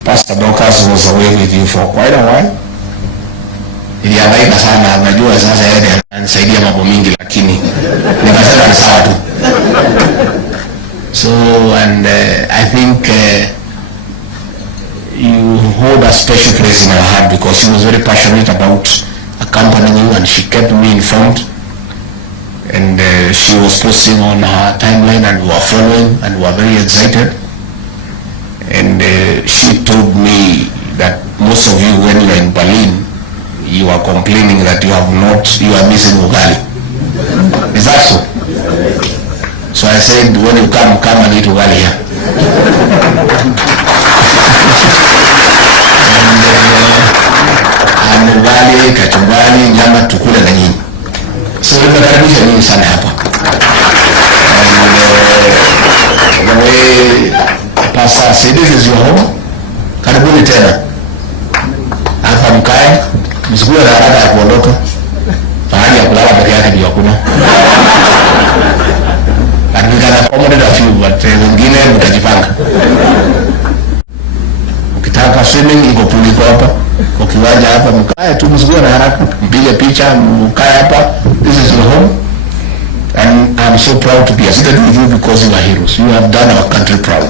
Pst Dorcas was away with you for quite a while. Nilihangaika sana, najua sasa yeye ananisaidia mambo mingi, lakini nikasema ni sawa tu. So and I think you hold a special place in our heart because she was very passionate about accompanying you, and she kept me informed, and she was posting on her timeline, and we were following, and we were very excited. And she told me that most of you, when you are in Berlin, you are complaining that you are missing ugali. Is that so? So I said, when you come and eat ugali here. And ugali, kachumbari, nyama tukule na nyinyi. So nimekaribisha nyinyi sana hapa. And the way Pastor said, this is your home. Karibuni tena. Hapa mkae, msikuwe na haraka ya kuondoka. Fahali ya kulala peke yake ndio hakuna. And we can accommodate a few, but wengine mtajipanga. Ukitaka swimming iko pool iko hapa. Kwa kiwanja hapa mkae tu, msikuwe na haraka. Mpige picha, mkae hapa. This is your home. And I'm so proud to be associated with you because you are heroes. You have done our country proud.